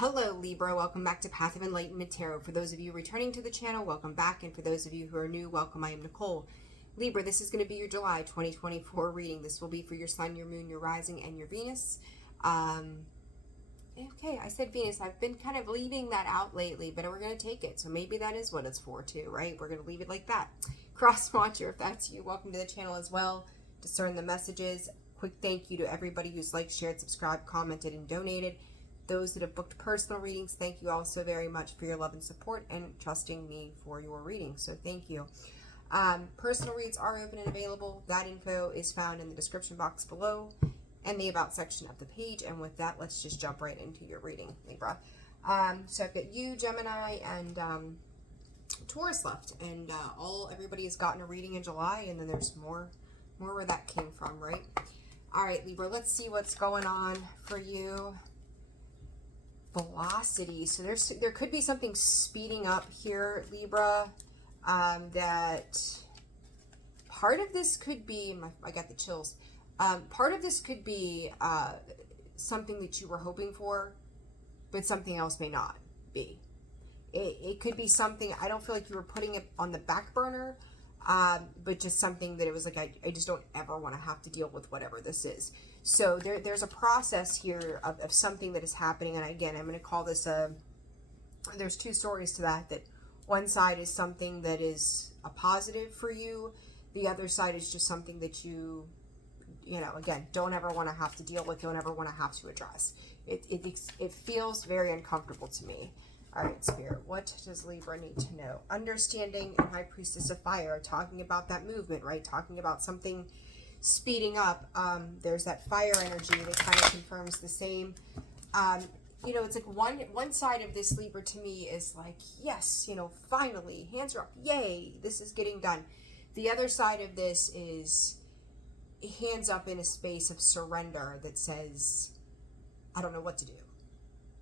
Hello Libra, welcome back to Path of Enlightenment Tarot. For those of you returning to the channel, welcome back. And for those of you who are new, welcome. I am Nicole. Libra, this is going to be your July 2024 reading. This will be for your sun, your moon, your rising, and your Venus. Okay, I said Venus. I've been kind of leaving that out lately, but we're going to take it. So maybe that is what it's for too, right? We're going to leave it like that. Cross Watcher, if that's you, welcome to the channel as well. Discern the messages. Quick thank you to everybody who's liked, shared, subscribed, commented, and donated. Those that have booked personal readings, thank you all so very much for your love and support and trusting me for your reading. So thank you. Personal reads are open and available. That info is found in the description box below and the about section of the page. And with that, let's just jump right into your reading, Libra. So I've got you, Gemini, and Taurus left. And everybody has gotten a reading in July, and then there's more where that came from, right? All right, Libra, let's see what's going on for you. Velocity. So there could be something speeding up here, Libra. That part of this could be, I got the chills. Part of this could be something that you were hoping for, but something else may not be. It could be something, I don't feel like you were putting it on the back burner, but just something that it was like, I just don't ever want to have to deal with whatever this is. So there's a process here of something that is happening. And again, I'm going to call this there's two stories to that one side is something that is a positive for you. The other side is just something that you know, again, don't ever want to have to deal with, don't ever want to have to address. It feels very uncomfortable to me. All right, Spirit, what does Libra need to know? Understanding and High Priestess of Fire, talking about that movement, right? Talking about something speeding up. There's that fire energy that kind of confirms the same. You know, it's like one side of this, Libra, to me is like, yes, you know, finally, hands are up, yay, this is getting done. The other side of this is hands up in a space of surrender that says, I don't know what to do.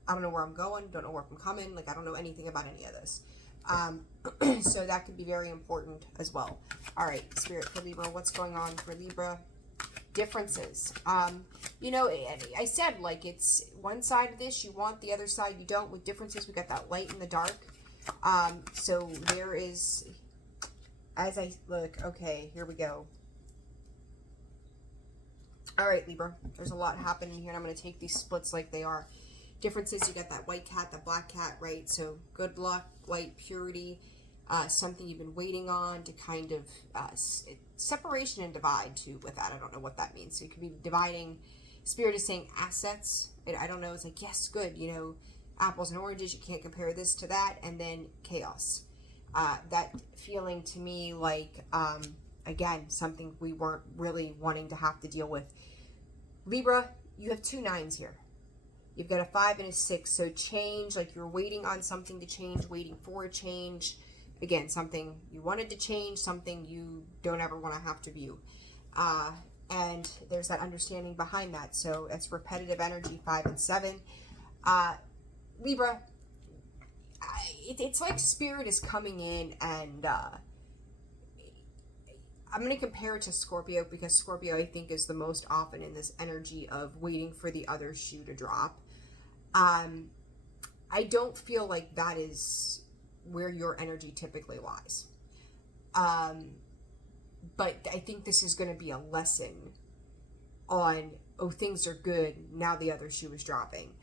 I don't know where I'm going, don't know where I'm coming, like I don't know anything about any of this. So that could be very important as well. All right, Spirit for Libra, what's going on for Libra? Differences. You know, I said, like, it's one side of this, you want, the other side you don't. With differences, we got that light and the dark. So there is, as I look, okay, here we go. All right, Libra, there's a lot happening here, and I'm going to take these splits like they are. Differences, you got that white cat, the black cat, right? So good luck, light, purity, something you've been waiting on to kind of separation and divide too with that. I don't know what that means. So you could be dividing. Spirit is saying assets. I don't know. It's like, yes, good. You know, apples and oranges. You can't compare this to that. And then chaos. That feeling to me like, again, something we weren't really wanting to have to deal with. Libra, you have 2 9s here. You've got a 5 and a 6, so change, like you're waiting on something to change, waiting for a change. Again, something you wanted to change, something you don't ever want to have to view. And there's that understanding behind that. So it's repetitive energy, 5 and 7. Libra, it's like Spirit is coming in and I'm going to compare it to Scorpio because Scorpio, I think, is the most often in this energy of waiting for the other shoe to drop. I don't feel like that is where your energy typically lies. But I think this is going to be a lesson on, oh, things are good, now the other shoe is dropping.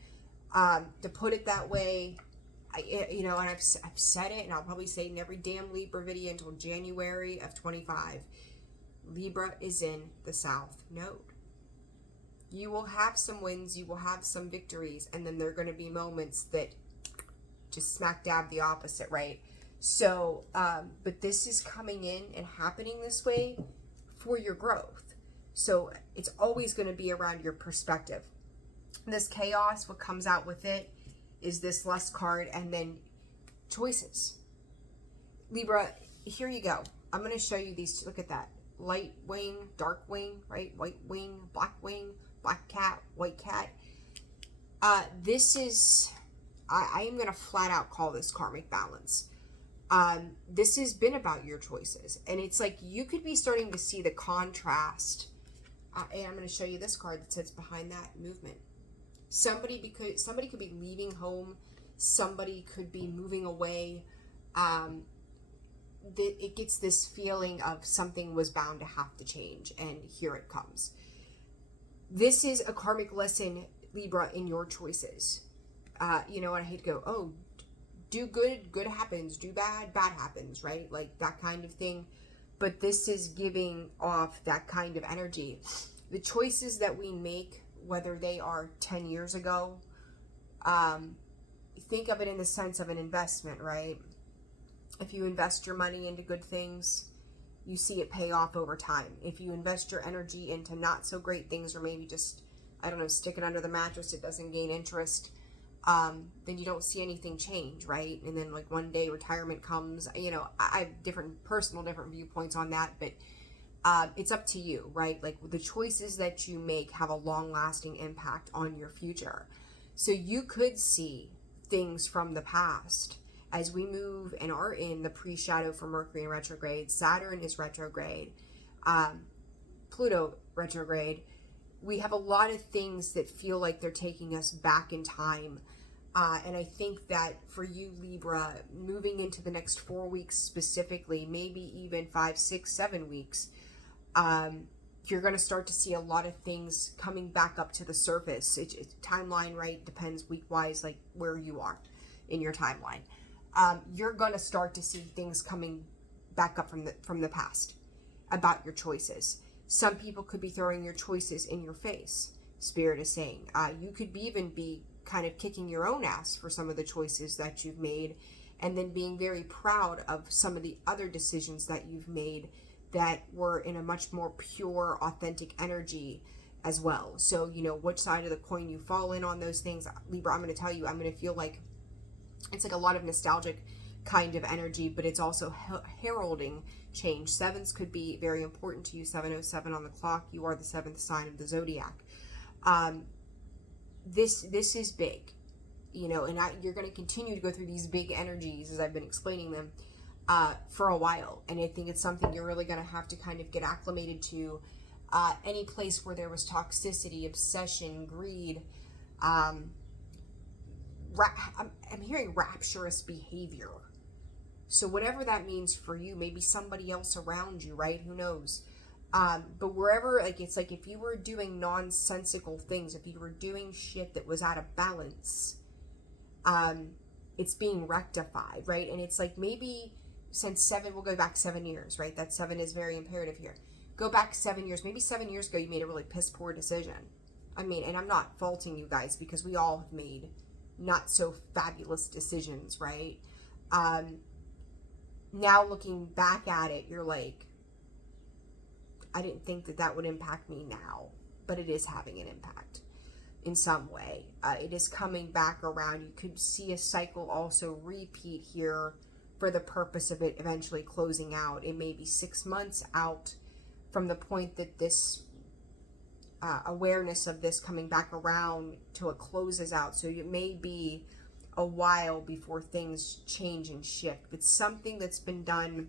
To put it that way, you know, and I've said it, and I'll probably say it in every damn Libra video until January of 25. Libra is in the South Node. You will have some wins, you will have some victories, and then there are going to be moments that just smack dab the opposite, right? So, but this is coming in and happening this way for your growth. So it's always going to be around your perspective. This chaos, what comes out with it is this lust card and then choices. Libra, here you go. I'm going to show you these. Look at that. Light wing, dark wing, right? White wing, black cat, white cat. This is, I am going to flat out call this karmic balance. This has been about your choices. And it's like you could be starting to see the contrast. And I'm going to show you this card that sits behind that movement. Somebody could be leaving home. Somebody could be moving away. It gets this feeling of something was bound to have to change, and here it comes. This is a karmic lesson, Libra, in your choices. You know, and I hate to go, oh, do good, good happens, do bad, bad happens, right? Like that kind of thing. But this is giving off that kind of energy. The choices that we make, whether they are 10 years ago, think of it in the sense of an investment, right? If you invest your money into good things, you see it pay off over time. If you invest your energy into not so great things, or maybe just, I don't know, stick it under the mattress, it doesn't gain interest, then you don't see anything change, right? And then like one day retirement comes. You know, I have different viewpoints on that, but it's up to you, right? Like the choices that you make have a long-lasting impact on your future. So you could see things from the past as we move and are in the pre-shadow for Mercury in retrograde. Saturn is retrograde, Pluto retrograde. We have a lot of things that feel like they're taking us back in time. And I think that for you, Libra, moving into the next 4 weeks specifically, maybe even 5, 6, 7 weeks, you're going to start to see a lot of things coming back up to the surface. It's timeline, right? Depends week-wise, like where you are in your timeline. You're going to start to see things coming back up from the past about your choices. Some people could be throwing your choices in your face, Spirit is saying. You could even be kind of kicking your own ass for some of the choices that you've made, and then being very proud of some of the other decisions that you've made that were in a much more pure, authentic energy as well. So, you know, which side of the coin you fall in on those things, Libra, I'm going to tell you, I'm going to feel like it's like a lot of nostalgic kind of energy, but it's also heralding change. Sevens could be very important to you. 707 on the clock. You are the seventh sign of the zodiac. This is big, you know, and you're going to continue to go through these big energies as I've been explaining them for a while. And I think it's something you're really going to have to kind of get acclimated to. Any place where there was toxicity, obsession, greed, I'm hearing rapturous behavior. So whatever that means for you, maybe somebody else around you, right? Who knows? But wherever, like, it's like if you were doing nonsensical things, if you were doing shit that was out of balance, it's being rectified, right? And it's like maybe since 7, we'll go back 7 years, right? That 7 is very imperative here. Go back 7 years. Maybe 7 years ago, you made a really piss poor decision. I mean, and I'm not faulting you guys because we all have made not so fabulous decisions, right? Now looking back at it, you're like, I didn't think that would impact me now, but it is having an impact in some way. It is coming back around. You could see a cycle also repeat here for the purpose of it eventually closing out. It may be 6 months out from the point that this awareness of this coming back around till it closes out. So it may be a while before things change and shift. But something that's been done,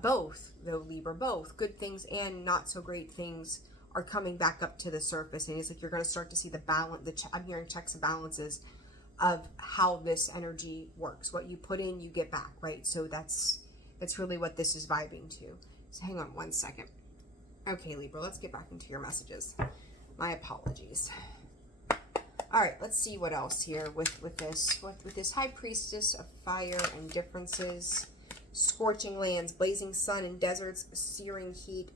both, though, Libra, both good things and not so great things are coming back up to the surface. And it's like you're going to start to see the balance. I'm hearing checks and balances of how this energy works. What you put in, you get back, right? So that's really what this is vibing to. So hang on one second. Okay, Libra, let's get back into your messages. My apologies. All right, let's see what else here with this High Priestess of fire and differences. Scorching lands, blazing sun and deserts, searing heat,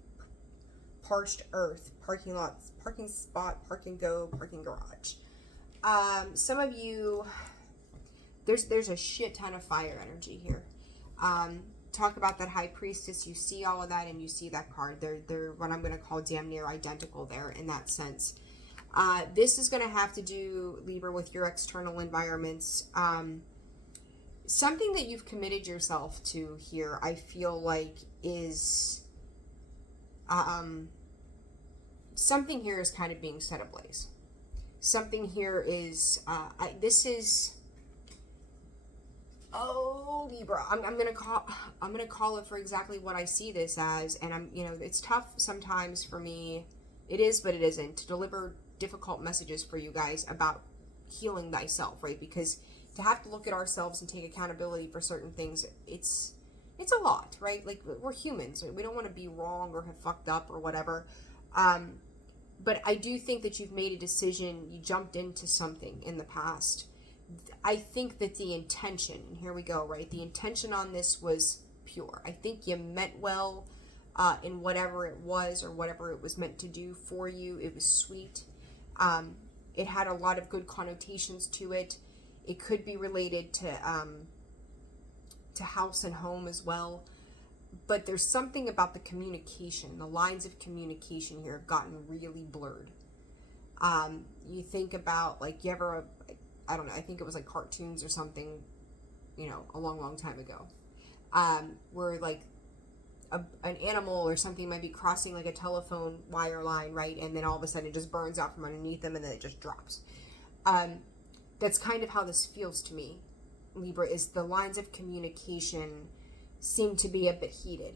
parched earth, parking lots, parking spot, park and go, parking garage. Some of you, there's a shit ton of fire energy here. Talk about that High Priestess. You see all of that, and you see that card. They're what I'm going to call damn near identical there in that sense. This is going to have to do, Libra, with your external environments. Something that you've committed yourself to here, I feel like, is something here is kind of being set ablaze. Something here is oh, Libra, I'm gonna call it for exactly what I see this as, and it's tough sometimes for me. It is, but it isn't, to deliver difficult messages for you guys about healing thyself, right? Because to have to look at ourselves and take accountability for certain things, it's a lot, right? Like, we're humans. We don't want to be wrong or have fucked up or whatever. But I do think that you've made a decision. You jumped into something in the past. I think that the intention, and here we go, right? The intention on this was pure. I think you meant well in whatever it was or whatever it was meant to do for you. It was sweet. It had a lot of good connotations to it. It could be related to house and home as well. But there's something about the communication. The lines of communication here have gotten really blurred. You think about, like, you ever, I don't know, I think it was like cartoons or something, you know, a long, long time ago, where like an animal or something might be crossing like a telephone wire line, right? And then all of a sudden it just burns out from underneath them and then it just drops. That's kind of how this feels to me, Libra, is the lines of communication seem to be a bit heated.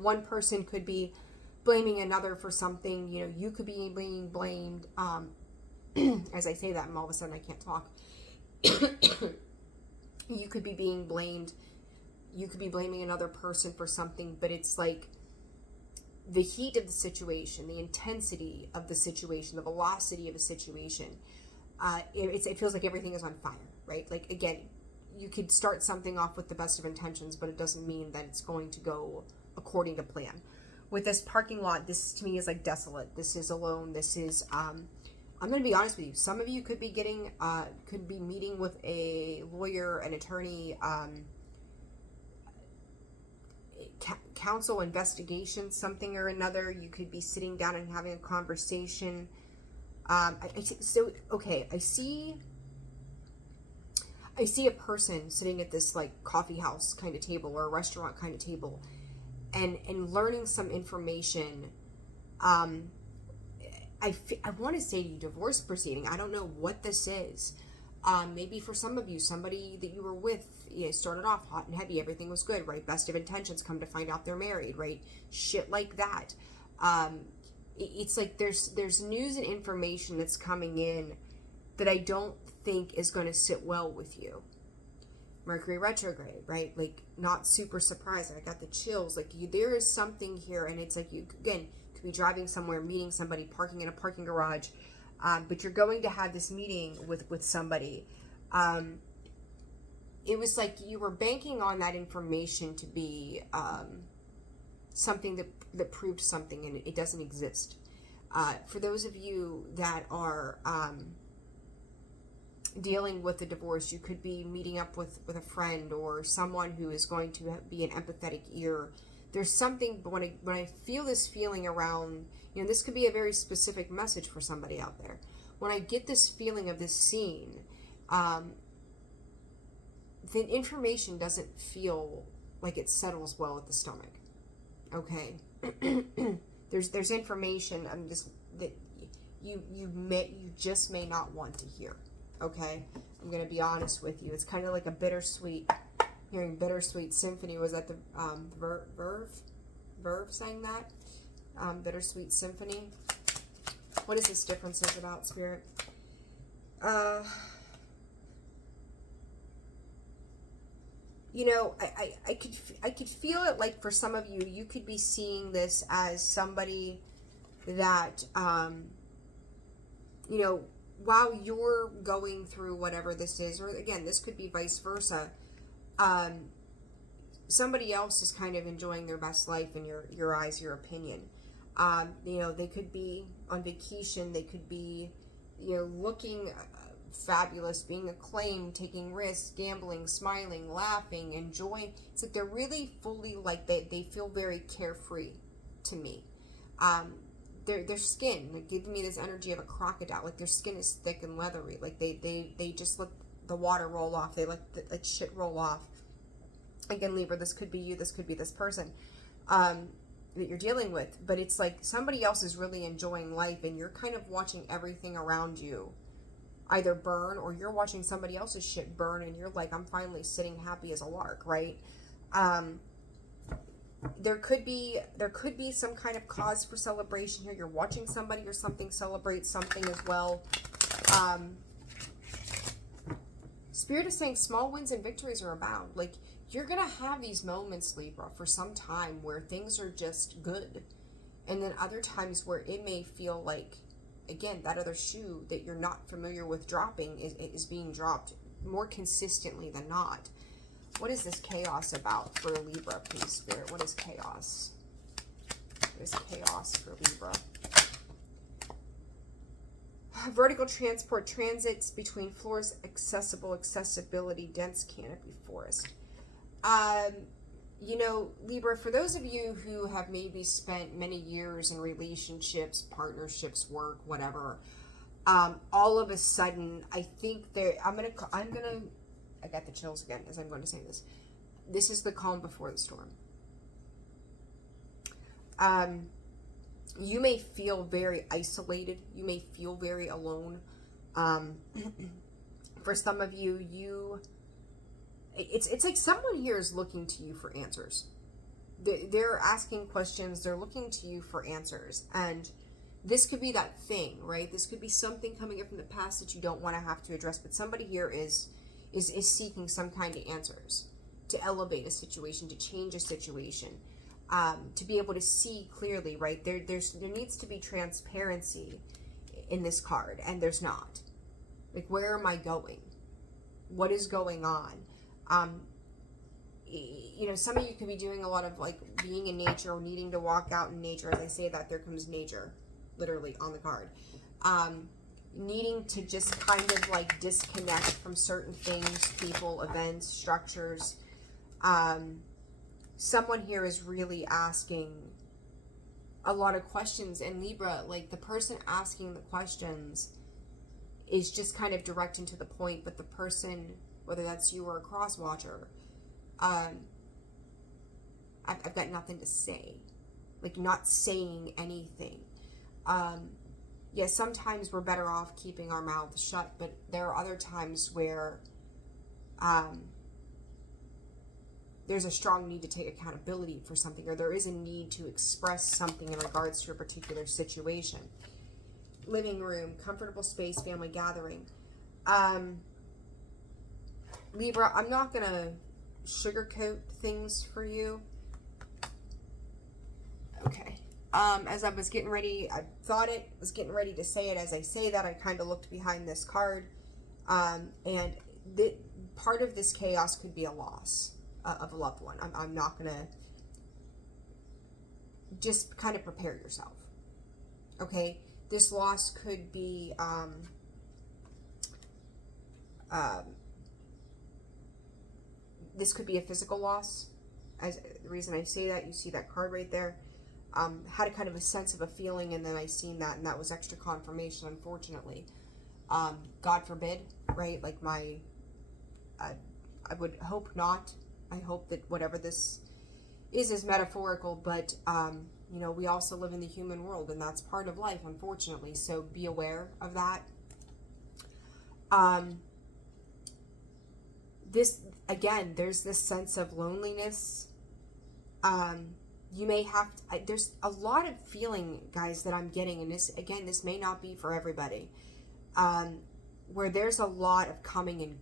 One person could be blaming another for something. You know, you could be being blamed. As I say that, and all of a sudden I can't talk. You could be being blamed. You could be blaming another person for something, but it's like the heat of the situation, the intensity of the situation, the velocity of a situation. It feels like everything is on fire, right? Like, again, you could start something off with the best of intentions, but it doesn't mean that it's going to go according to plan. With this parking lot, this to me is like desolate. This is alone. This is, I'm going to be honest with you. Some of you could be meeting with a lawyer, an attorney, counsel, investigation, something or another. You could be sitting down and having a conversation. I see a person sitting at this like coffee house kind of table or a restaurant kind of table and learning some information. I want to say to you, divorce proceeding. I don't know what this is. Maybe for some of you, somebody that you were with, you know, started off hot and heavy. Everything was good, right? Best of intentions, come to find out they're married, right? Shit like that. It's like there's news and information that's coming in that I don't think is going to sit well with you. Mercury retrograde, right? Like, not super surprising. I got the chills. Like, there is something here, and it's like, you again could be driving somewhere, meeting somebody, parking in a parking garage, but you're going to have this meeting with somebody. It was like you were banking on that information to be something that proved something, and it doesn't exist. For those of you that are dealing with a divorce, you could be meeting up with a friend or someone who is going to be an empathetic ear. There's something, but when I feel this feeling around, you know, this could be a very specific message for somebody out there. When I get this feeling of this scene, the information doesn't feel like it settles well at the stomach. Okay, there's information that you just may not want to hear. Okay, I'm gonna be honest with you. It's kind of like a bittersweet. Hearing Bittersweet Symphony, was that the Verve sang that? Bittersweet Symphony. What is this differences about, Spirit? You know, I could feel it like for some of you, you could be seeing this as somebody that, you know, while you're going through whatever this is, or again, this could be vice versa, somebody else is kind of enjoying their best life in your eyes, your opinion. You know, they could be on vacation, they could be, you know, looking fabulous, being acclaimed, taking risks, gambling, smiling, laughing, enjoying. It's like they're really fully, like, they feel very carefree to me. Their skin, like, giving me this energy of a crocodile. Like, their skin is thick and leathery. Like, they just let the water roll off. They let shit roll off. Again, Libra, this could be you. This could be this person that you're dealing with. But it's like somebody else is really enjoying life, and you're kind of watching everything around you either burn, or you're watching somebody else's shit burn, and you're like, I'm finally sitting happy as a lark, right? there could be some kind of cause for celebration here. You're watching somebody or something celebrate something as well. Spirit is saying small wins and victories are abound. Like, you're going to have these moments, Libra, for some time where things are just good. And then other times where it may feel like, again, that other shoe that you're not familiar with dropping is being dropped more consistently than not. What is this chaos about for Libra, please, Spirit? What is chaos? What is chaos for Libra? Vertical transport, transits between floors, accessibility, dense canopy forest. You know, Libra, for those of you who have maybe spent many years in relationships, partnerships, work, whatever, all of a sudden, I think I got the chills again as I'm going to say this. This is the calm before the storm. You may feel very isolated. You may feel very alone. For some of you, it's like someone here is looking to you for answers. They're asking questions. They're looking to you for answers. And this could be that thing, right? This could be something coming up from the past that you don't want to have to address. But somebody here is seeking some kind of answers to elevate a situation, to change a situation, to be able to see clearly, right? There needs to be transparency in this card, and there's not. Like, where am I going? What is going on? You know, some of you could be doing a lot of like being in nature or needing to walk out in nature. As I say that, there comes nature, literally on the card. Needing to just kind of like disconnect from certain things, people, events, structures. Someone here is really asking a lot of questions, and Libra, like the person asking the questions is just kind of direct and to the point, but the person, whether that's you or a cross watcher, I've got nothing to say, like not saying anything. Yeah, sometimes we're better off keeping our mouths shut, but there are other times where there's a strong need to take accountability for something, or there is a need to express something in regards to a particular situation. Living room, comfortable space, family gathering. Libra, I'm not going to sugarcoat things for you. Okay. As I was getting ready, I thought it, was getting ready to say it. As I say that, I kind of looked behind this card. And part of this chaos could be a loss of a loved one. I'm not going to, just kind of prepare yourself. Okay? This loss could be, this could be a physical loss. As the reason I say that, you see that card right there. Had a kind of a sense of a feeling, and then I seen that, and that was extra confirmation, unfortunately. God forbid, right? Like I would hope not. I hope that whatever this is metaphorical, but, you know, we also live in the human world, and that's part of life, unfortunately, so be aware of that. This, again, there's this sense of loneliness. You may have to, there's a lot of feeling, guys, that I'm getting, and this, again, this may not be for everybody, where there's a lot of coming and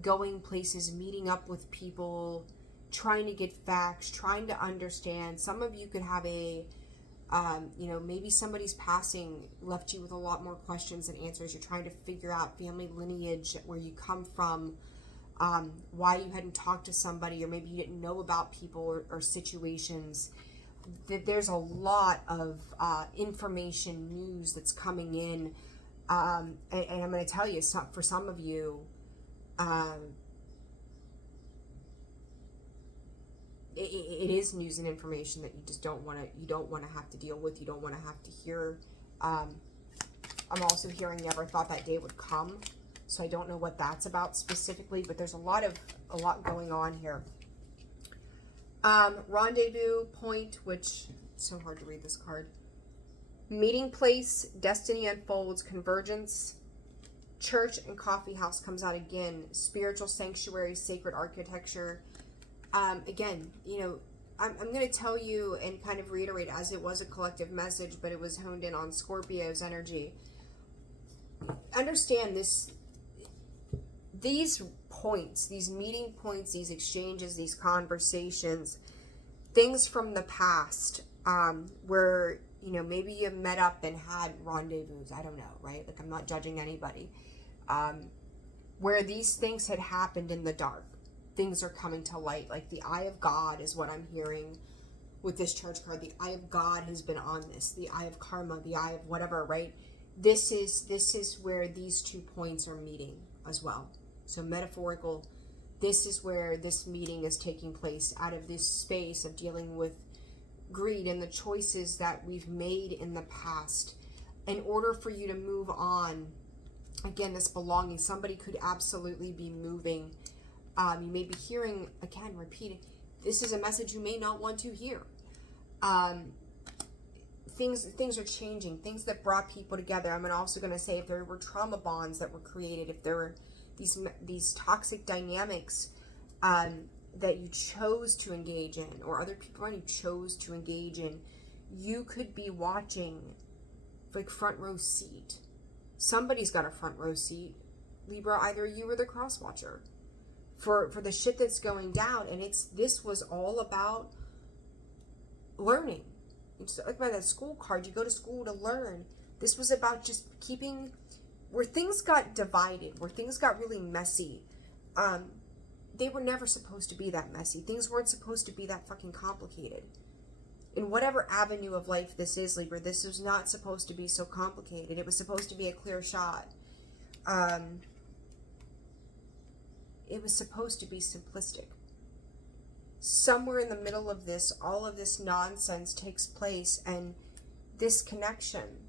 going places, meeting up with people, trying to get facts, trying to understand. Some of you could have a, you know, maybe somebody's passing left you with a lot more questions than answers. You're trying to figure out family lineage, where you come from, why you hadn't talked to somebody, or maybe you didn't know about people or situations. There's a lot of information, news that's coming in, and I'm going to tell you, for some of you, it is news and information that you just don't want to have to deal with. You don't want to have to hear. I'm also hearing never thought that day would come. So I don't know what that's about specifically, but there's a lot going on here. Rendezvous point, which, so hard to read this card. Meeting place, destiny unfolds, convergence. Church and coffee house comes out again. Spiritual sanctuary, sacred architecture. Again, you know, I'm going to tell you and kind of reiterate, as it was a collective message, but it was honed in on Scorpio's energy. Understand this, these points, these meeting points, these exchanges, these conversations, things from the past, where, you know, maybe you met up and had rendezvous. I don't know, right? Like, I'm not judging anybody. Where these things had happened in the dark. Things are coming to light. Like the eye of God is what I'm hearing with this church card. The eye of God has been on this. The eye of karma, the eye of whatever, right? This is where these 2 points are meeting as well. So metaphorical, this is where this meeting is taking place, out of this space of dealing with greed and the choices that we've made in the past. In order for you to move on, again, this belonging, somebody could absolutely be moving. You may be hearing, again, repeating, this is a message you may not want to hear. Things are changing, things that brought people together. I'm also going to say, if there were trauma bonds that were created, if there were these toxic dynamics that you chose to engage in, or other people around you chose to engage in, you could be watching, like, front row seat. Somebody's got a front row seat, Libra, either you or the cross watcher, for the shit that's going down. And this was all about learning. It's like by that school card, you go to school to learn. This was about just keeping, where things got divided, where things got really messy. They were never supposed to be that messy. Things weren't supposed to be that fucking complicated. In whatever avenue of life this is, Libra, this is not supposed to be so complicated. It was supposed to be a clear shot. It was supposed to be simplistic. Somewhere in the middle of this, all of this nonsense takes place, and this connection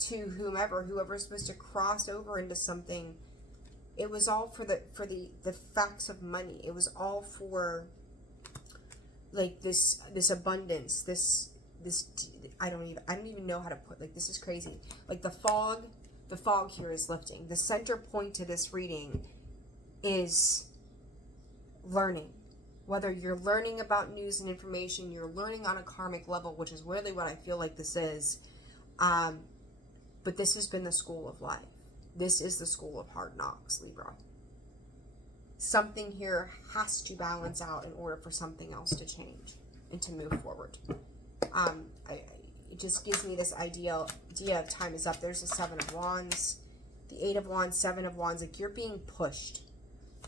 to whoever's supposed to cross over into something, it was all for the facts of money. It was all for, like, this abundance, this I don't even know how to put, like, this is crazy. Like, the fog here is lifting. The center point to this reading is learning. Whether you're learning about news and information, you're learning on a karmic level, which is really what I feel like this is. But this has been the school of life. This is the school of hard knocks, Libra. Something here has to balance out in order for something else to change and to move forward. It just gives me this idea of time is up. There's the 7 of Wands, the 8 of Wands, 7 of Wands. Like, you're being pushed.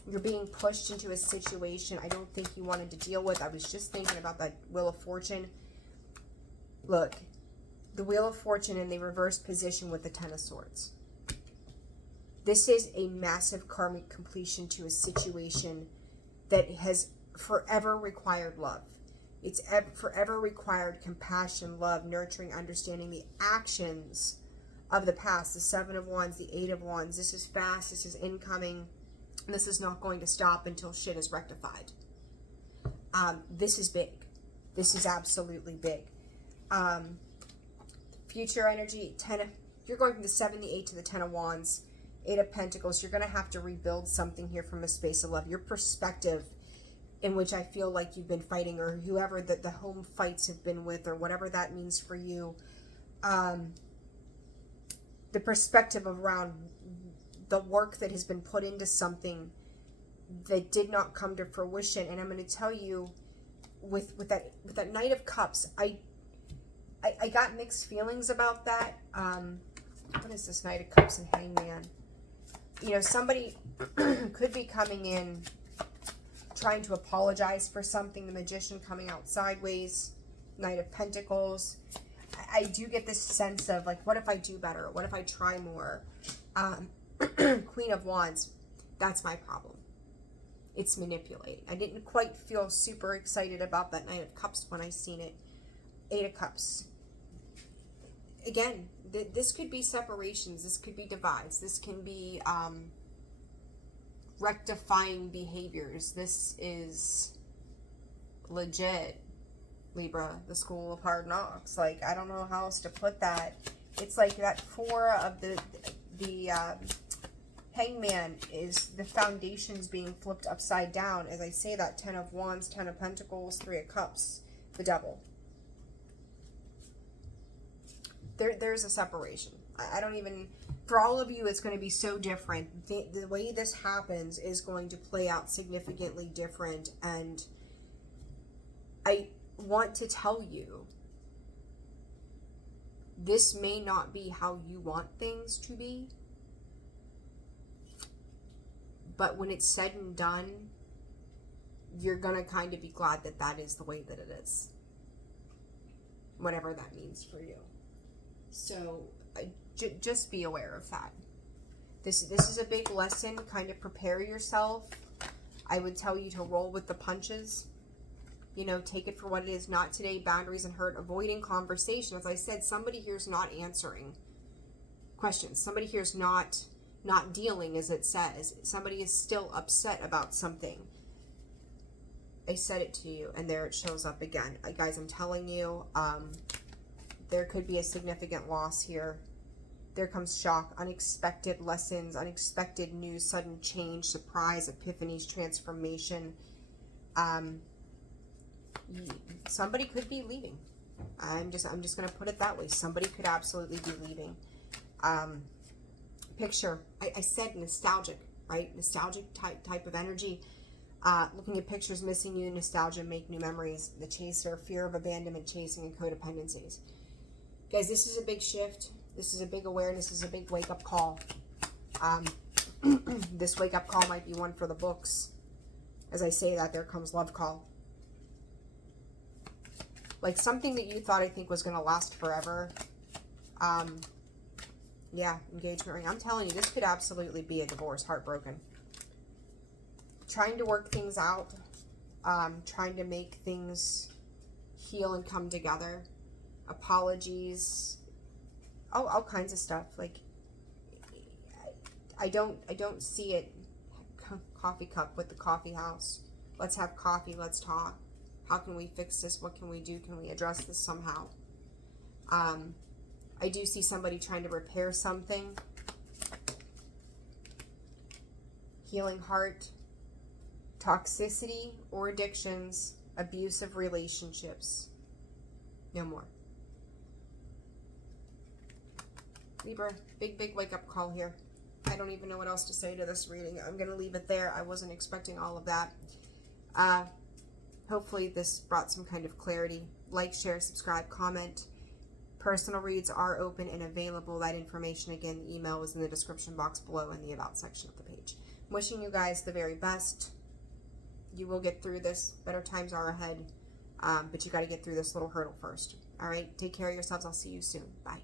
You're being pushed into a situation I don't think you wanted to deal with. I was just thinking about that Wheel of Fortune. Look, the Wheel of Fortune in the reverse position with the 10 of Swords. This is a massive karmic completion to a situation that has forever required love. It's forever required compassion, love, nurturing, understanding the actions of the past. The 7 of Wands, the 8 of Wands. This is fast. This is incoming. This is not going to stop until shit is rectified. This is big. This is absolutely big. Future energy, you're going from the 7, the 8 to the 10 of Wands, 8 of Pentacles. You're going to have to rebuild something here from a space of love. Your perspective, in which I feel like you've been fighting, or whoever the home fights have been with, or whatever that means for you. The perspective around the work that has been put into something that did not come to fruition. And I'm going to tell you, with that Knight of Cups, I got mixed feelings about that. What is this Knight of Cups and Hangman? You know, somebody could be coming in trying to apologize for something. The Magician coming out sideways. Knight of Pentacles. I do get this sense of, like, what if I do better? What if I try more? Queen of Wands. That's my problem. It's manipulating. I didn't quite feel super excited about that Knight of Cups when I seen it. 8 of Cups. Again, this could be separations. This could be divides. This can be rectifying behaviors. This is legit, Libra, the school of hard knocks. Like, I don't know how else to put that. It's like that 4 of the Hangman is the foundations being flipped upside down. As I say that, 10 of Wands, 10 of Pentacles, 3 of Cups, the Devil. There's a separation. I don't even, for all of you, it's going to be so different. The way this happens is going to play out significantly different. And I want to tell you, this may not be how you want things to be. But when it's said and done, you're going to kind of be glad that that is the way that it is. Whatever that means for you. So just be aware of that. This is a big lesson. Kind of prepare yourself. I would tell you to roll with the punches. You know, take it for what it is. Not today. Boundaries and hurt. Avoiding conversation. As I said, somebody here is not answering questions. Somebody here is not dealing, as it says. Somebody is still upset about something. I said it to you, and there it shows up again. Guys, I'm telling you, there could be a significant loss here. There comes shock, unexpected lessons, unexpected news, sudden change, surprise, epiphanies, transformation. Somebody could be leaving. I'm just going to put it that way. Somebody could absolutely be leaving. Picture, I said nostalgic, right? Nostalgic type of energy. Looking at pictures, missing you, nostalgia, make new memories, the chaser, fear of abandonment, chasing, and codependencies. Guys, this is a big shift. This is a big awareness. This is a big wake-up call. This wake-up call might be one for the books. As I say that, there comes love call. Like something that you thought, I think, was going to last forever. Yeah, engagement ring. I'm telling you, this could absolutely be a divorce. Heartbroken. Trying to work things out. Trying to make things heal and come together. Apologies. All kinds of stuff. Like, I don't see it. Coffee cup with the coffee house. Let's have coffee. Let's talk. How can we fix this? What can we do? Can we address this somehow? I do see somebody trying to repair something. Healing heart. Toxicity or addictions. Abusive relationships. No more. Libra, big wake-up call here. I don't even know what else to say to this reading. I'm going to leave it there. I wasn't expecting all of that. Hopefully this brought some kind of clarity. Like, share, subscribe, comment. Personal reads are open and available. That information, again, the email is in the description box below in the About section of the page. I'm wishing you guys the very best. You will get through this. Better times are ahead. But you got to get through this little hurdle first. All right? Take care of yourselves. I'll see you soon. Bye.